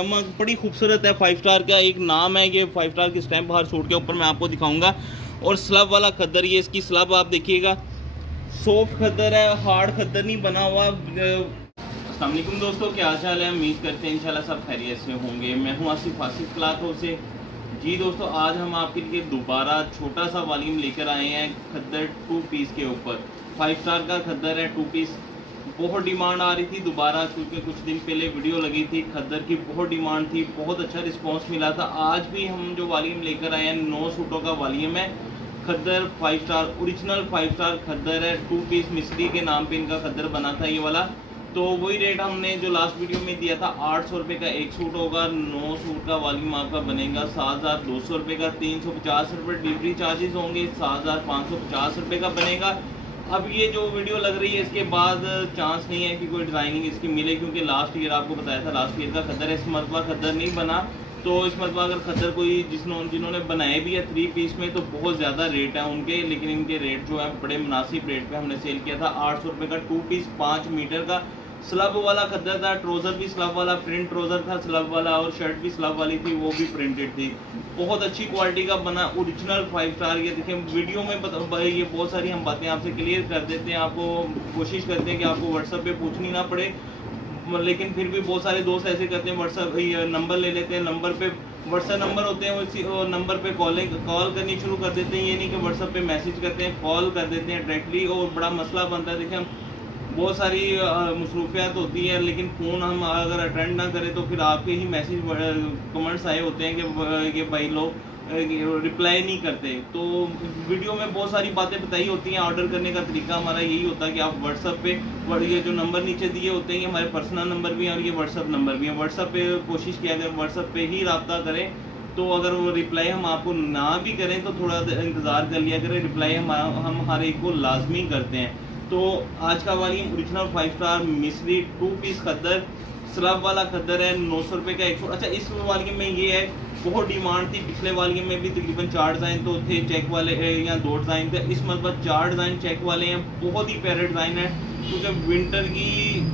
चमक बड़ी खूबसूरत है। 5 स्टार का एक नाम है, ये 5 स्टार की स्टैंप हर सूट के ऊपर मैं आपको दिखाऊंगा। और स्लब वाला खद्दर, ये इसकी स्लब आप देखिएगा, सॉफ्ट खद्दर है, हार्ड खद्दर नहीं बना हुआ। अस्सलाम वालेकुम दोस्तों, क्या हाल चाल है? उम्मीद करते हैं इंशाल्लाह सब खैरियत से होंगे। मैं हूं आसिफ क्लाथों से। जी दोस्तों, आज हम आपके लिए दोबारा छोटा सा वॉल्यूम लेकर आए हैं खद्दर 2 पीस के ऊपर। 5 स्टार का खद्दर है 2 पीस। बहुत डिमांड आ रही थी दोबारा, क्योंकि कुछ दिन पहले वीडियो लगी थी, खद्दर की बहुत डिमांड थी, बहुत अच्छा रिस्पांस मिला था। आज भी हम जो वॉल्यूम लेकर आए हैं 9 सूटों का वॉल्यूम है। खद्दर 5 स्टार, ओरिजिनल 5 स्टार खद्दर है। 2 पीस मिस्त्री के नाम पे इनका खद्दर बना था ये वाला। तो वही रेट हमने जो लास्ट वीडियो में दिया था, 800 रुपये का एक सूट होगा। 9 सूट का वॉल्यूम आपका बनेगा 7200 रुपये का। 350 रुपये डिलीवरी चार्जेस होंगे, 7550 रुपये का बनेगा। अब ये जो वीडियो लग रही है इसके बाद चांस नहीं है कि कोई डिज़ाइनिंग इसकी मिले, क्योंकि लास्ट ईयर आपको बताया था लास्ट ईयर का खद्दर है। इस मरतबा खद्दर नहीं बना, तो इस मरतबा अगर खद्दर कोई जिन्होंने बनाए भी है 3 पीस में, तो बहुत ज़्यादा रेट है उनके, लेकिन इनके रेट जो है बड़े मुनासिब रेट पे हमने सेल किया था। 800 रुपये का 2 पीस 5 मीटर का स्लब वाला खद्दर था। ट्रोज़र भी स्लब वाला, प्रिंट ट्रोज़र था स्लब वाला, और शर्ट भी स्लब वाली थी, वो भी प्रिंटेड थी। बहुत अच्छी क्वालिटी का बना, ओरिजिनल 5 स्टार। ये देखिए वीडियो में ये बहुत सारी हम बातें आपसे क्लियर कर देते हैं, आपको कोशिश करते हैं कि आपको व्हाट्सएप पे पूछनी ना पड़े, लेकिन फिर भी बहुत सारे दोस्त ऐसे करते हैं, व्हाट्सएप नंबर ले लेते हैं, नंबर पे व्हाट्सएप नंबर होते हैं, उसी नंबर पे कॉल करनी शुरू कर देते हैं। ये नहीं कि व्हाट्सएप पे मैसेज करते हैं, कॉल कर देते हैं डायरेक्टली, और बड़ा मसला बनता है। देखिए हम बहुत सारी मसरूफियात होती है, लेकिन फ़ोन हम अगर अटेंड ना करें तो फिर आपके ही मैसेज कमेंट्स आए होते हैं कि ये भाई लोग रिप्लाई नहीं करते। तो वीडियो में बहुत सारी बातें बताई होती हैं। ऑर्डर करने का तरीका हमारा यही होता है कि आप व्हाट्सएप पे ये जो नंबर नीचे दिए होते हैं, ये हमारे पर्सनल नंबर भी हैं और ये व्हाट्सएप नंबर भी है। व्हाट्सएप पे कोशिश किया अगर व्हाट्सएप पे ही रब्ता करें, तो अगर वो रिप्लाई हम आपको ना भी करें तो थोड़ा इंतज़ार कर लिया करें, रिप्लाई हम हर एक को लाजमी करते हैं। तो आज का वॉल्यूम ओरिजिनल 5 स्टार मिस्री 2 पीस खद्दर, स्लब वाला खद्दर है। 900 रुपये का एक सूट। अच्छा, इस वॉल्यूम में ये है, बहुत डिमांड थी। पिछले वॉल्यूम में भी तकरीबन 4 डिज़ाइन तो थे चेक वाले, या 2 डिज़ाइन थे। इस मतलब 4 डिज़ाइन चेक वाले हैं। बहुत ही प्यारे डिज़ाइन है, क्योंकि विंटर की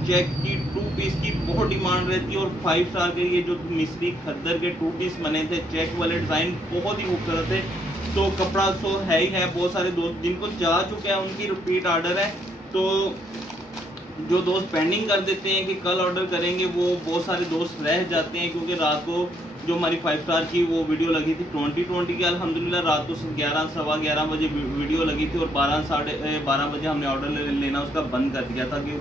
चेक की 2 पीस की बहुत डिमांड रहती है। और 5 स्टार के ये जो मिस्री खद्दर के 2 पीस बने थे चेक वाले डिज़ाइन, बहुत ही खूबसूरत है। तो कपड़ा तो है ही है। बहुत सारे दोस्त जिनको जा चुके हैं उनकी रिपीट ऑर्डर है, तो जो दोस्त पेंडिंग कर देते हैं कि कल ऑर्डर करेंगे, वो बहुत सारे दोस्त रह जाते हैं, क्योंकि रात को जो हमारी 5 स्टार की वो वीडियो लगी थी 2020 की, अल्हम्दुलिल्लाह रात को 11 सवा 11 बजे वीडियो लगी थी, और 12 साढ़े 12 बजे हमने ऑर्डर लेना उसका बंद कर दिया था कि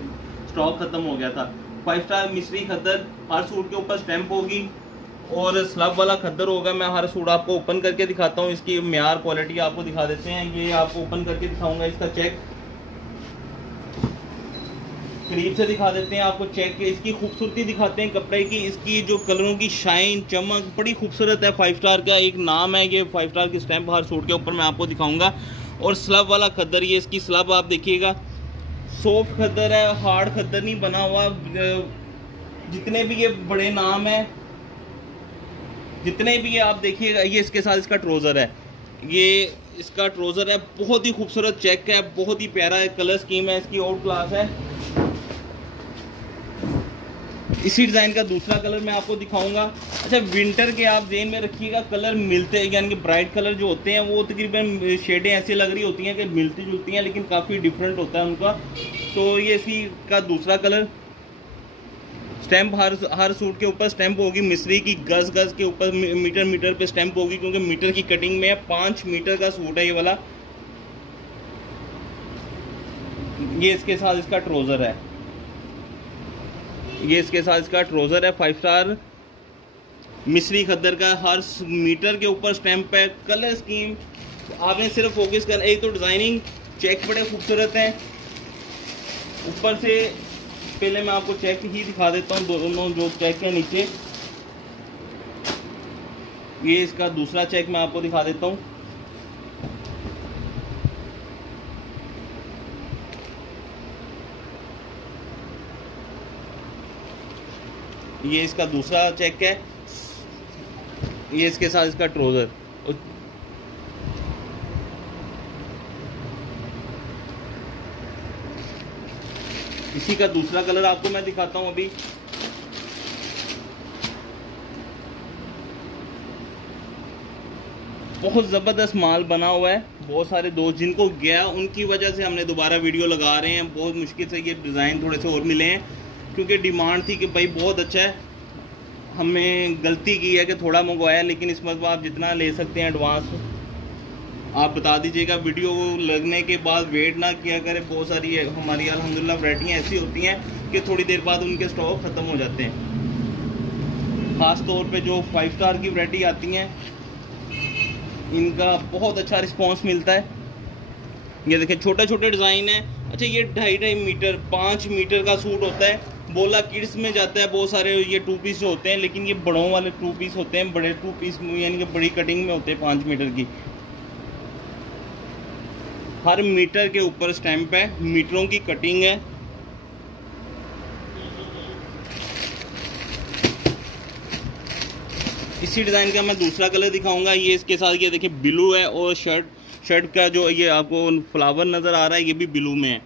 स्टॉक खत्म हो गया था। 5 स्टार मिस्री खद्दर, हर सूट के ऊपर स्टैंप होगी और स्लब वाला खद्दर होगा। मैं हर सूट आपको ओपन करके दिखाता हूँ, इसकी म्यार क्वालिटी आपको दिखा देते हैं। ये आपको ओपन करके दिखाऊंगा, इसका चेक करीब से दिखा देते हैं आपको, चेक के इसकी खूबसूरती दिखाते हैं कपड़े की, इसकी जो कलरों की शाइन चमक बड़ी खूबसूरत है। 5 स्टार का एक नाम है, ये 5 स्टार की स्टैंप हर सूट के ऊपर मैं आपको दिखाऊंगा। और स्लब वाला खद्दर, ये इसकी स्लब आप देखिएगा, सॉफ्ट खद्दर है, हार्ड खद्दर नहीं बना हुआ। जितने भी ये बड़े नाम है, जितने भी ये आप देखिएगा, ये इसके साथ इसका ट्रोज़र है, ये इसका ट्रोज़र है, बहुत ही खूबसूरत चेक है, बहुत ही प्यारा है, कलर स्कीम है इसकी आउट क्लास है। इसी डिज़ाइन का दूसरा कलर मैं आपको दिखाऊंगा। अच्छा, विंटर के आप ध्यान में रखिएगा, कलर मिलते हैं, यानी कि ब्राइट कलर जो होते हैं वो तकरीबन शेडें ऐसी लग रही होती हैं कि मिलती जुलती हैं, लेकिन काफ़ी डिफरेंट होता है उनका। तो ये इसी का दूसरा कलर। स्टैंप हर सूट के ऊपर स्टैंप होगी मिस्री की, गज के ऊपर मीटर पे स्टैंप होगी, क्योंकि मीटर की कटिंग में है। 5 मीटर का सूट है ये वाला। ये इसके साथ इसका ट्रोज़र है, ये इसके साथ इसका ट्रोज़र है। 5 स्टार मिस्री खद्दर का, हर मीटर के ऊपर स्टैंप है। कलर स्कीम आपने सिर्फ फोकस कर, एक तो डिज़ाइनिंग चेक बड़े खूबसूरत हैं। ऊपर से पहले मैं आपको चेक ही दिखा देता हूँ, दोनों जो चेक है नीचे, ये इसका दूसरा चेक मैं आपको दिखा देता हूँ। ये इसका दूसरा चेक है, ये इसके साथ इसका ट्रोज़र। इसी का दूसरा कलर आपको मैं दिखाता हूँ अभी। बहुत ज़बरदस्त माल बना हुआ है। बहुत सारे दोस्त जिनको गया उनकी वजह से हमने दोबारा वीडियो लगा रहे हैं। बहुत मुश्किल से ये डिज़ाइन थोड़े से और मिले हैं क्योंकि डिमांड थी कि भाई बहुत अच्छा है। हमें गलती की है कि थोड़ा मंगवाया, लेकिन इस मरतबा आप जितना ले सकते हैं एडवांस आप बता दीजिएगा। वीडियो लगने के बाद वेट ना किया करें। बहुत सारी हमारी अल्हम्दुलिल्लाह वैरायटियाँ ऐसी होती हैं कि थोड़ी देर बाद उनके स्टॉक ख़त्म हो जाते हैं। ख़ास तौर पे जो 5 स्टार की वैरायटी आती हैं इनका बहुत अच्छा रिस्पांस मिलता है। ये देखें छोटे छोटे डिज़ाइन है। अच्छा ये 2.5 मीटर 5 मीटर का सूट होता है। बोला किड्स में जाता है। बहुत सारे ये 2 पीस होते हैं, लेकिन ये बड़ों वाले 2 पीस होते हैं। बड़े 2 पीस यानी कि बड़ी कटिंग में होते हैं 5 मीटर की। हर मीटर के ऊपर स्टैंप है, मीटरों की कटिंग है। इसी डिज़ाइन का मैं दूसरा कलर दिखाऊंगा। ये इसके साथ ये देखिए ब्लू है और शर्ट का जो ये आपको फ्लावर नज़र आ रहा है ये भी ब्लू में है।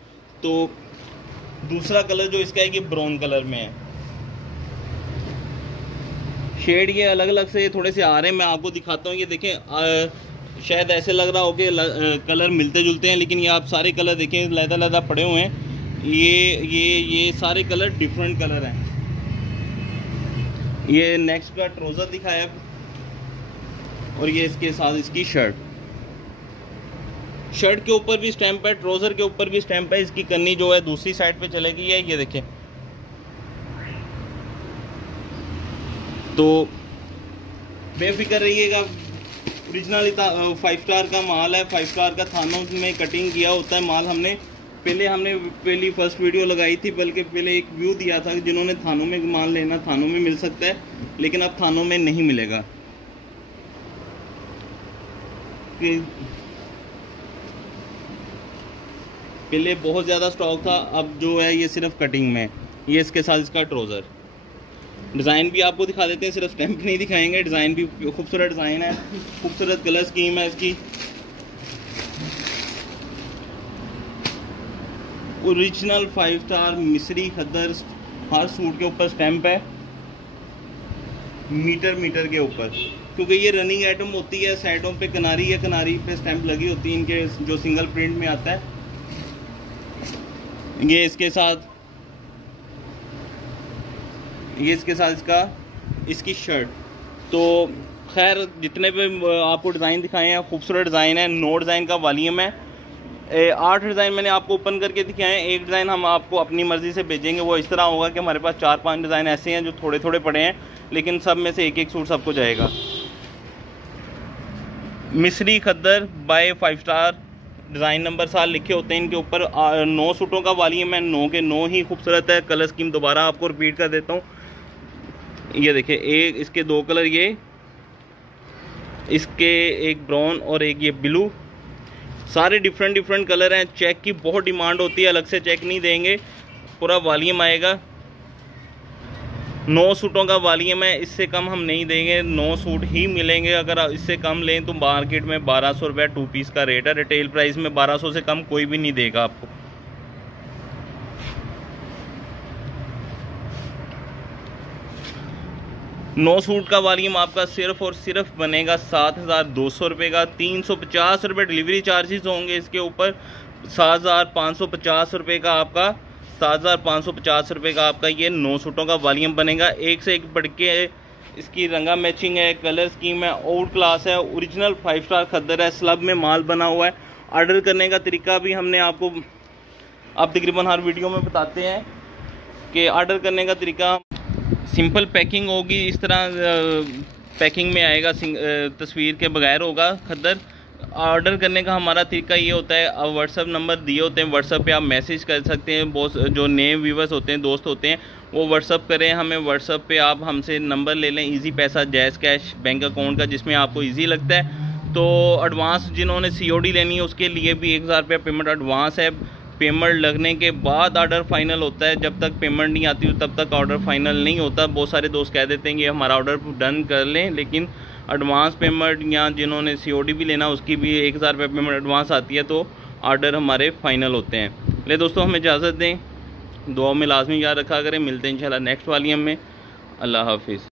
तो दूसरा कलर जो इसका है ये ब्राउन कलर में है। शेड ये अलग अलग से थोड़े से आ रहे हैं, मैं आपको दिखाता हूँ। ये देखें शायद ऐसे लग रहा हो कि कलर मिलते जुलते हैं, लेकिन ये आप सारे कलर देखें लहदा पड़े हुए हैं। ये सारे कलर डिफरेंट कलर हैं। ये नेक्स्ट का ट्राउज़र दिखाया और ये इसके साथ इसकी शर्ट के ऊपर भी स्टैंप है, ट्राउज़र के ऊपर भी स्टैंप है। इसकी कन्नी जो है दूसरी साइड पे चलेगी है। ये देखें, तो बेफिक्र रहिएगा। ओरिजिनल 5 स्टार का माल है। 5 स्टार का थानों में कटिंग किया होता है माल। हमने पहली फर्स्ट वीडियो लगाई थी, बल्कि पहले एक व्यू दिया था जिन्होंने थानों में माल लेना थानों में मिल सकता है, लेकिन अब थानों में नहीं मिलेगा। पहले बहुत ज़्यादा स्टॉक था, अब जो है ये सिर्फ कटिंग में। ये इसके साथ इसका ट्राउज़र डिज़ाइन भी आपको दिखा देते हैं, सिर्फ स्टैंप नहीं दिखाएंगे। डिज़ाइन भी खूबसूरत डिज़ाइन है, खूबसूरत कलर स्कीम है इसकी। ओरिजिनल 5 स्टार मिस्री खद्दर हर सूट के ऊपर स्टैंप है, मीटर के ऊपर, क्योंकि ये रनिंग आइटम होती है। साइडों पे किनारी है, किनारी पे स्टैंप लगी होती है इनके, जो सिंगल प्रिंट में आता है। ये इसके साथ इसकी शर्ट। तो खैर जितने भी आपको डिज़ाइन दिखाए हैं खूबसूरत डिज़ाइन है। 9 डिज़ाइन का वॉल्यूम है। 8 डिज़ाइन मैंने आपको ओपन करके दिखाए हैं। एक डिज़ाइन हम आपको अपनी मर्ज़ी से भेजेंगे। वो इस तरह होगा कि हमारे पास 4-5 डिज़ाइन ऐसे हैं जो थोड़े थोड़े पड़े हैं, लेकिन सब में से एक सूट सबको जाएगा। मिस्री खद्दर बाय 5 स्टार डिज़ाइन नंबर साल लिखे होते हैं इनके ऊपर। 9 सूटों का वॉल्यूम है। 9 के 9 ही खूबसूरत है। कलर स्कीम दोबारा आपको रिपीट कर देता हूँ। ये देखिए, एक इसके 2 कलर, ये इसके एक ब्राउन और एक ये ब्लू। सारे डिफरेंट कलर हैं। चेक की बहुत डिमांड होती है, अलग से चेक नहीं देंगे, पूरा वॉल्यूम आएगा। 9 सूटों का वॉल्यूम है, इससे कम हम नहीं देंगे। 9 सूट ही मिलेंगे। अगर इससे कम लें तो मार्केट में 1200 रुपये 2 पीस का रेट है। रिटेल प्राइस में 1200 से कम कोई भी नहीं देगा आपको। नौ सूट का वॉल्यूम आपका सिर्फ और सिर्फ बनेगा 7200 रुपये का। 350 रुपये डिलीवरी चार्जेस होंगे इसके ऊपर। 7550 रुपये का आपका 7550 रुपये का आपका ये 9 सूटों का वॉल्यूम बनेगा। एक से एक बढ़ के इसकी रंगा मैचिंग है, कलर स्कीम है, आउट क्लास है। ओरिजिनल 5 स्टार खद्दर है, स्लब में माल बना हुआ है। ऑर्डर करने का तरीका भी हमने आपको आप तकरीबन हर वीडियो में बताते हैं कि ऑर्डर करने का तरीका सिंपल पैकिंग होगी। इस तरह पैकिंग में आएगा, तस्वीर के बगैर होगा खद्दर। ऑर्डर करने का हमारा तरीका ये होता है, अब व्हाट्सअप नंबर दिए होते हैं, व्हाट्सअप पे आप मैसेज कर सकते हैं। बहुत जो नए व्यूवर्स होते हैं, दोस्त होते हैं, वो व्हाट्सअप करें हमें। व्हाट्सअप पे आप हमसे नंबर ले लें, इजी पैसा, जैज़ कैश बैंक अकाउंट का, जिसमें आपको इजी लगता है। तो एडवांस जिन्होंने COD लेनी है उसके लिए भी 1000 रुपये पेमेंट एडवांस है। पेमेंट लगने के बाद ऑर्डर फाइनल होता है। जब तक पेमेंट नहीं आती तब तक ऑर्डर फाइनल नहीं होता। बहुत सारे दोस्त कह देते हैं कि हमारा ऑर्डर डन कर लें, लेकिन एडवांस पेमेंट या जिन्होंने COD भी लेना उसकी भी 1000 रुपये पेमेंट एडवांस आती है, तो ऑर्डर हमारे फाइनल होते हैं। ले दोस्तों, हमें इजाज़त दें, दुआ में लाजमी याद रखा करें। मिलते हैं इंशाल्लाह नेक्स्ट वॉल्यूम में। अल्लाह हाफिज़।